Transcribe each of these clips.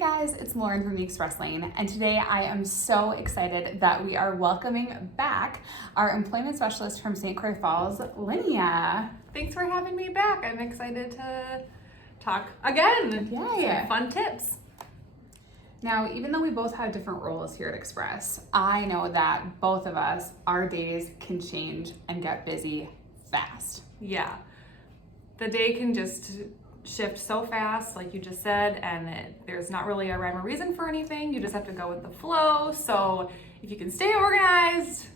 guys, it's Lauren from the Express Lane, and today I am so excited that we are welcoming back our employment specialist from St. Croix Falls, Linnea. Thanks for having me back. I'm excited to talk again. Yay. Some fun tips. Now, even though we both have different roles here at Express, I know that both of us, our days can change and get busy fast. Yeah. The day can just shift so fast, like you just said, and there's not really a rhyme or reason for anything. You just have to go with the flow. So if you can stay organized,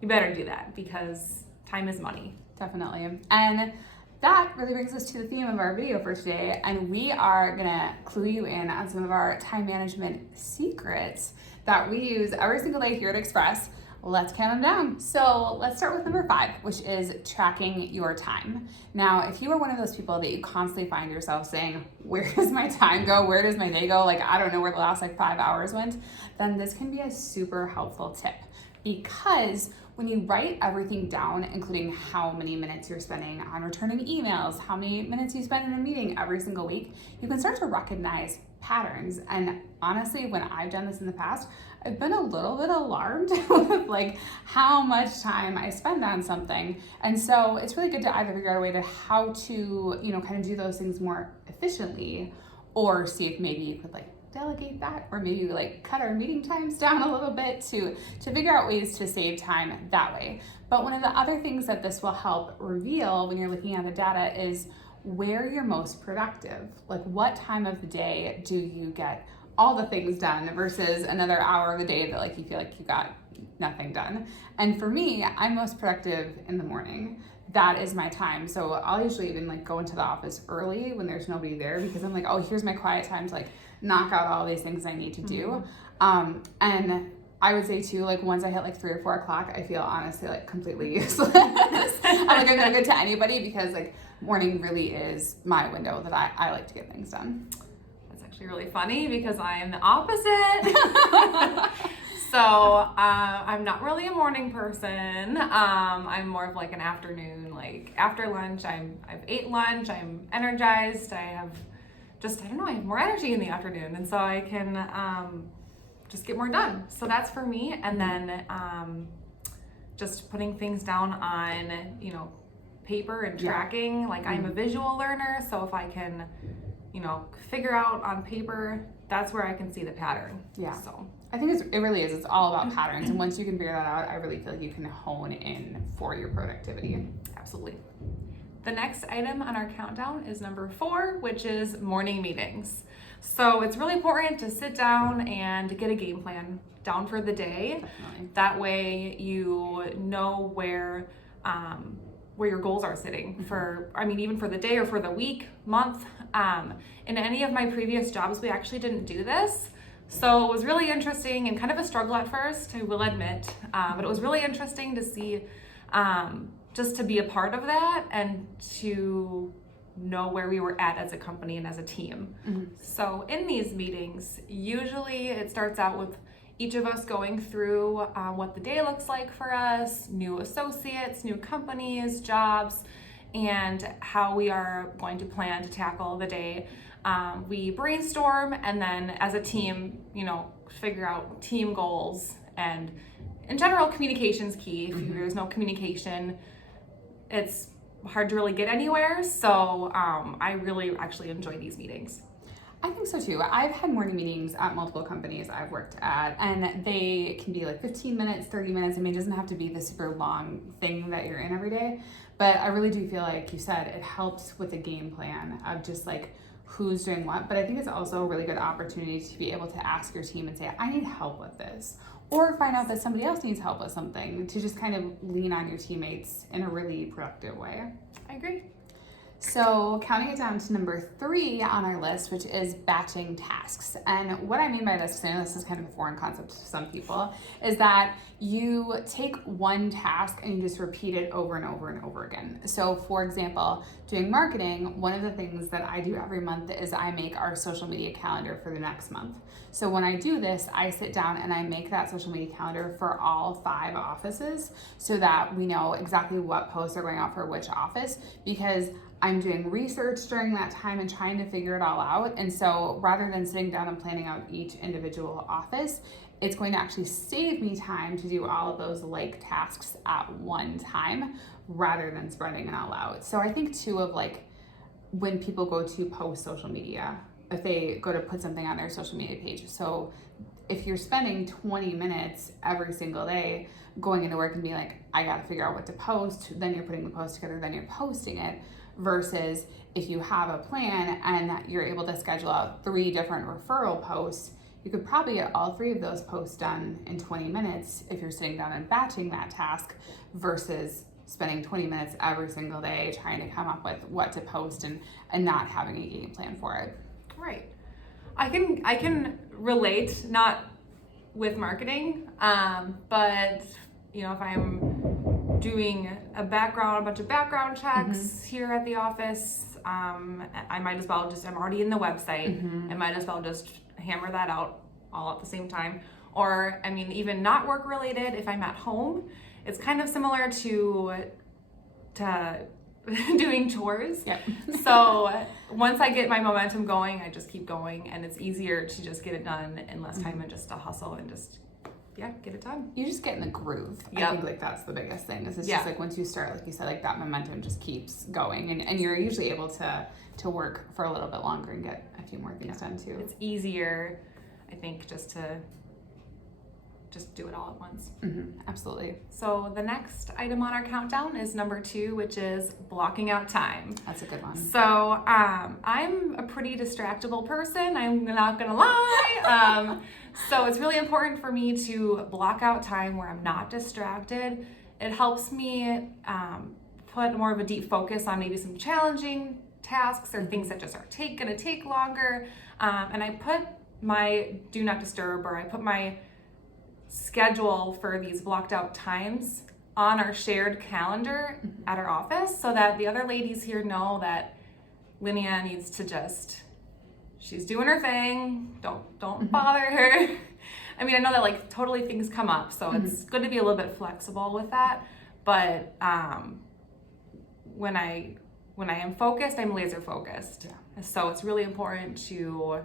you better do that because time is money. Definitely. And that really brings us to the theme of our video for today, and we are gonna clue you in on some of our time management secrets that we use every single day here at Express. Let's count them down. So let's start with number 5, which is tracking your time. Now, if you are one of those people that you constantly find yourself saying, where does my time go? Where does my day go? Like, I don't know where the last 5 hours went. Then this can be a super helpful tip, because when you write everything down, including how many minutes you're spending on returning emails, how many minutes you spend in a meeting every single week, you can start to recognize patterns. And honestly, when I've done this in the past, I've been a little bit alarmed with like how much time I spend on something. And so it's really good to either figure out a way to how to, kind of do those things more efficiently, or see if maybe you could like delegate that, or maybe like cut our meeting times down a little bit to figure out ways to save time that way. But one of the other things that this will help reveal when you're looking at the data is where you're most productive. Like, what time of the day do you get all the things done versus another hour of the day that like you feel like you got nothing done. And for me, I'm most productive in the morning. That is my time. So I'll usually even like go into the office early when there's nobody there, because I'm like, oh, here's my quiet time to like knock out all these things I need to do. And I would say too, like once I hit like 3 or 4 o'clock, I feel honestly like completely useless. I'm like, I'm no good to anybody, because like morning really is my window that I like to get things done. That's actually really funny because I am the opposite. So I'm not really a morning person. I'm more of like an afternoon, like after lunch, I've ate lunch, I'm energized, I have more energy in the afternoon, and so I can just get more done. So that's for me. And then just putting things down on, paper and tracking. Like I'm a visual learner, so if I can, figure out on paper, that's where I can see the pattern. Yeah. So I think it really is. It's all about patterns. And once you can figure that out, I really feel like you can hone in for your productivity. Absolutely. The next item on our countdown is number 4, which is morning meetings. So it's really important to sit down and get a game plan down for the day. Definitely. That way you know where your goals are sitting even for the day or for the week, month. In any of my previous jobs, we actually didn't do this. So it was really interesting and kind of a struggle at first, I will admit. But it was really interesting to see, just to be a part of that and to know where we were at as a company and as a team. So in these meetings, usually it starts out with each of us going through what the day looks like for us, new associates, new companies, jobs, and how we are going to plan to tackle the day. We brainstorm, and then as a team, figure out team goals. And in general, communication's key. If there's no communication, it's hard to really get anywhere. So I really actually enjoy these meetings. I think so too. I've had morning meetings at multiple companies I've worked at, and they can be like 15 minutes, 30 minutes. I mean, it doesn't have to be the super long thing that you're in every day, but I really do feel like you said it helps with a game plan of just like who's doing what. But I think it's also a really good opportunity to be able to ask your team and say, I need help with this, or find out that somebody else needs help with something, to just kind of lean on your teammates in a really productive way. I agree. So counting it down to number 3 on our list, which is batching tasks. And what I mean by this, because I know this is kind of a foreign concept to some people, is that you take one task and you just repeat it over and over and over again. So for example, doing marketing, one of the things that I do every month is I make our social media calendar for the next month. So when I do this, I sit down and I make that social media calendar for all 5 offices so that we know exactly what posts are going out for which office, because I'm doing research during that time and trying to figure it all out. And so rather than sitting down and planning out each individual office, it's going to actually save me time to do all of those like tasks at one time rather than spreading it all out. So I think too of like when people go to post social media, if they go to put something on their social media page. So if you're spending 20 minutes every single day going into work and being like, I got to figure out what to post, then you're putting the post together, then you're posting it, versus if you have a plan and you're able to schedule out 3 different referral posts, you could probably get all 3 of those posts done in 20 minutes if you're sitting down and batching that task versus spending 20 minutes every single day trying to come up with what to post and not having a game plan for it. Right. I can relate, not with marketing, but you know, if I'm doing a bunch of background checks here at the office, I might as well I'm already in the website. I might as well just hammer that out all at the same time. Or, I mean, even not work related, if I'm at home, it's kind of similar to doing chores. Yep. So once I get my momentum going, I just keep going, and it's easier to just get it done in less time and just to hustle and just get it done. You just get in the groove. Yep. I think like that's the biggest thing. Is it's just like once you start, like you said, like that momentum just keeps going, and you're usually able to work for a little bit longer and get a few more things done too. It's easier, I think, just to do it all at once. Absolutely. So the next item on our countdown is number 2, which is blocking out time. That's a good one. So I'm a pretty distractible person, I'm not gonna lie. So it's really important for me to block out time where I'm not distracted. It helps me put more of a deep focus on maybe some challenging tasks or things that just are gonna take longer. And I put my do not disturb, or I put my schedule for these blocked out times on our shared calendar at our office, so that the other ladies here know that Linnea needs to she's doing her thing, don't bother her. I mean, I know that like totally things come up, so it's good to be a little bit flexible with that, but when I am focused, I'm laser focused. So it's really important to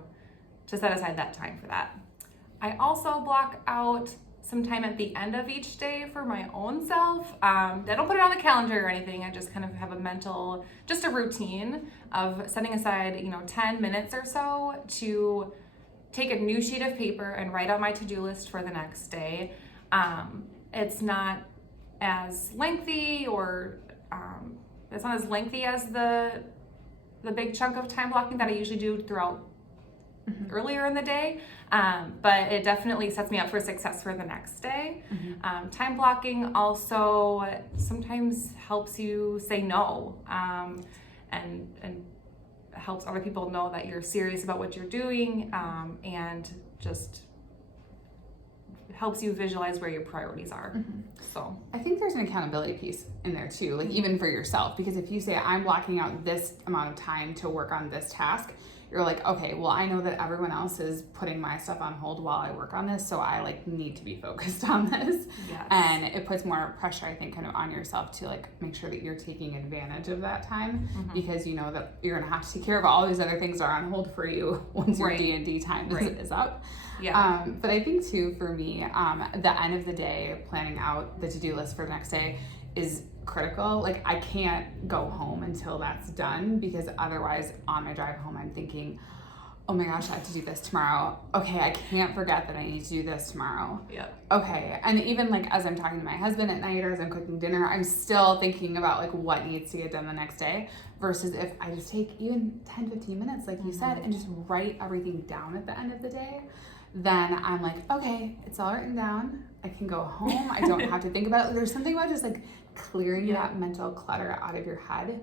set aside that time for that. I also block out some time at the end of each day for my own self. I don't put it on the calendar or anything. I just kind of have a routine of setting aside, 10 minutes or so to take a new sheet of paper and write out my to-do list for the next day. It's not as lengthy as the big chunk of time blocking that I usually do throughout earlier in the day, but it definitely sets me up for success for the next day. Time blocking also sometimes helps you say no, and helps other people know that you're serious about what you're doing, and just helps you visualize where your priorities are. So I think there's an accountability piece in there too, like even for yourself, because if you say I'm blocking out this amount of time to work on this task, you're like, okay, well, I know that everyone else is putting my stuff on hold while I work on this, so I like need to be focused on this. Yes. And it puts more pressure, I think, kind of on yourself to like make sure that you're taking advantage of that time, because you know that you're gonna have to take care of all these other things that are on hold for you once your D&D time is up. Yeah. But I think too, for me, the end of the day, planning out the to-do list for the next day is critical. Like I can't go home until that's done, because otherwise on my drive home I'm thinking, oh my gosh, I have to do this tomorrow. Okay, I can't forget that I need to do this tomorrow. Yeah. Okay, and even like as I'm talking to my husband at night or as I'm cooking dinner, I'm still thinking about like what needs to get done the next day, versus if I just take even 10-15 minutes like you said and just write everything down at the end of the day, then I'm like, okay, it's all written down. I can go home. I don't have to think about it. There's something about just like clearing that mental clutter out of your head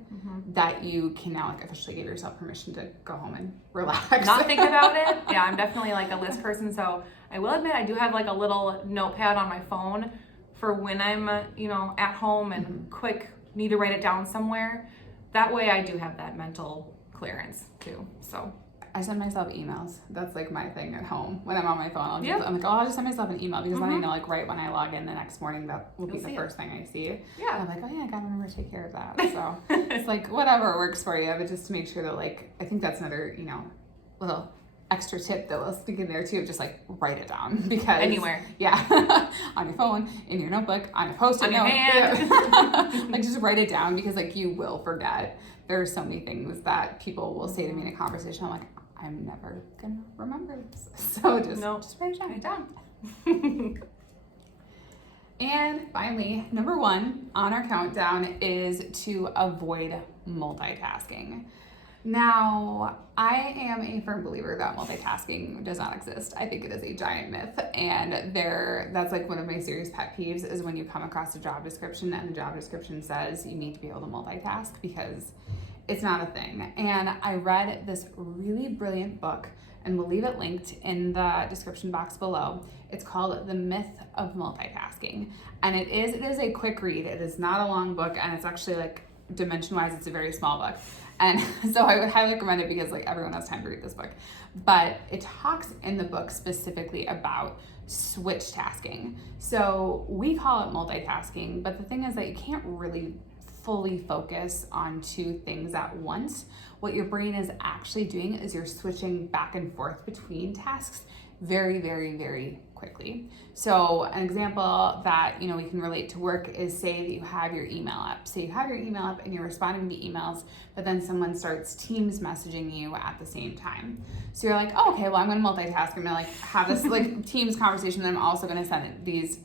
that you can now like officially give yourself permission to go home and relax. Not think about it. Yeah, I'm definitely like a list person, so I will admit I do have like a little notepad on my phone for when I'm at home and quick need to write it down somewhere. That way I do have that mental clearance too. So I send myself emails. That's like my thing at home. When I'm on my phone, Yeah. I'm like, oh, I'll just send myself an email because then I know like right when I log in the next morning, that will be the first thing I see. Yeah. And I'm like, oh yeah, I gotta remember to take care of that. So it's like whatever works for you, but just to make sure that like, I think that's another, little extra tip that we'll stick in there too, just like write it down because anywhere. Yeah. On your phone, in your notebook, on a post-it note. Like just write it down because like you will forget. There are so many things that people will say to me in a conversation. I'm like, I'm never gonna remember this. So just write it down. And finally, number 1 on our countdown is to avoid multitasking. Now, I am a firm believer that multitasking does not exist. I think it is a giant myth. And that's like one of my serious pet peeves is when you come across a job description and the job description says you need to be able to multitask, because it's not a thing. And I read this really brilliant book, and we'll leave it linked in the description box below. It's called The Myth of Multitasking. And it is a quick read. It is not a long book, and it's actually like dimension-wise, it's a very small book. And so I would highly recommend it because like everyone has time to read this book. But it talks in the book specifically about switch tasking. So we call it multitasking, but the thing is that you can't really fully focus on 2 things at once. What your brain is actually doing is you're switching back and forth between tasks very, very, very quickly. So an example that we can relate to work is, say that you have your email up. So you have your email up and you're responding to emails, but then someone starts Teams messaging you at the same time. So you're like, oh, okay, well, I'm gonna multitask. I'm gonna like have this like Teams conversation, and I'm also gonna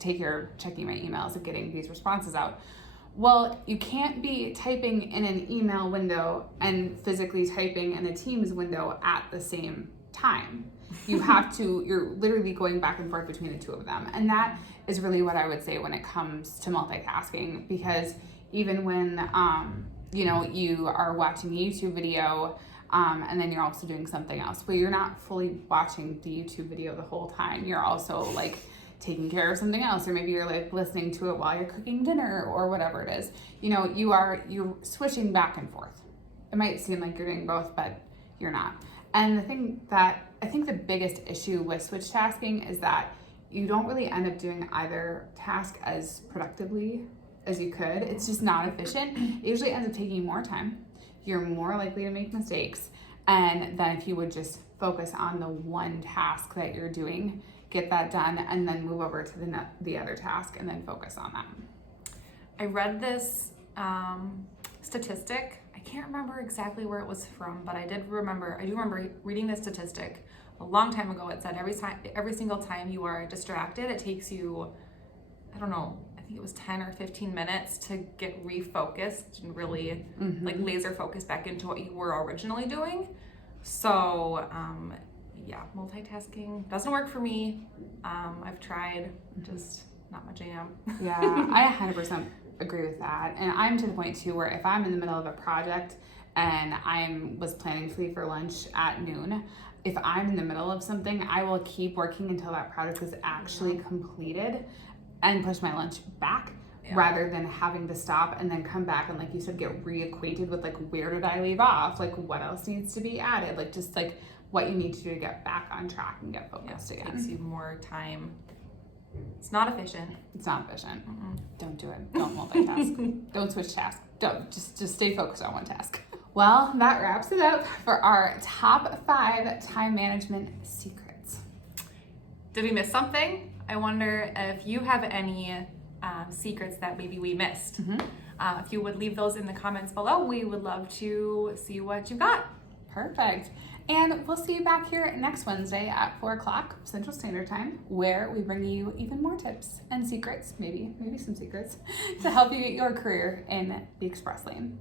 take care of checking my emails and getting these responses out. Well, you can't be typing in an email window and physically typing in a Teams window at the same time. You're literally going back and forth between the 2 of them. And that is really what I would say when it comes to multitasking, because even when, you are watching a YouTube video, and then you're also doing something else, but you're not fully watching the YouTube video the whole time. You're also like taking care of something else, or maybe you're like listening to it while you're cooking dinner or whatever it is. You're switching back and forth. It might seem like you're doing both, but you're not. And the thing that I think the biggest issue with switch tasking is that you don't really end up doing either task as productively as you could. It's just not efficient. It usually ends up taking more time. You're more likely to make mistakes. And then if you would just focus on the one task that you're doing, get that done, and then move over to the other task and then focus on that. I read this statistic. I can't remember exactly where it was from, but I do remember reading this statistic a long time ago. It said every single time you are distracted, it takes you, I don't know, I think it was 10 or 15 minutes to get refocused and really like laser focused back into what you were originally doing. So multitasking doesn't work for me. I've tried, just not my jam. Yeah, I 100% agree with that. And I'm to the point too where if I'm in the middle of a project and I was planning to leave for lunch at noon, if I'm in the middle of something, I will keep working until that project is actually completed and push my lunch back rather than having to stop and then come back and, like you said, get reacquainted with like, where did I leave off? Like what else needs to be added? Like just like what you need to do to get back on track and get focused again. It takes you more time. It's not efficient. It's not efficient. Don't do it. Don't multitask. Don't switch tasks. Don't. Just stay focused on one task. Well, that wraps it up for our top 5 time management secrets. Did we miss something? I wonder if you have any secrets that maybe we missed. If you would leave those in the comments below, we would love to see what you got. Perfect. And we'll see you back here next Wednesday at 4 o'clock Central Standard Time, where we bring you even more tips and secrets, maybe some secrets, to help you get your career in the express lane.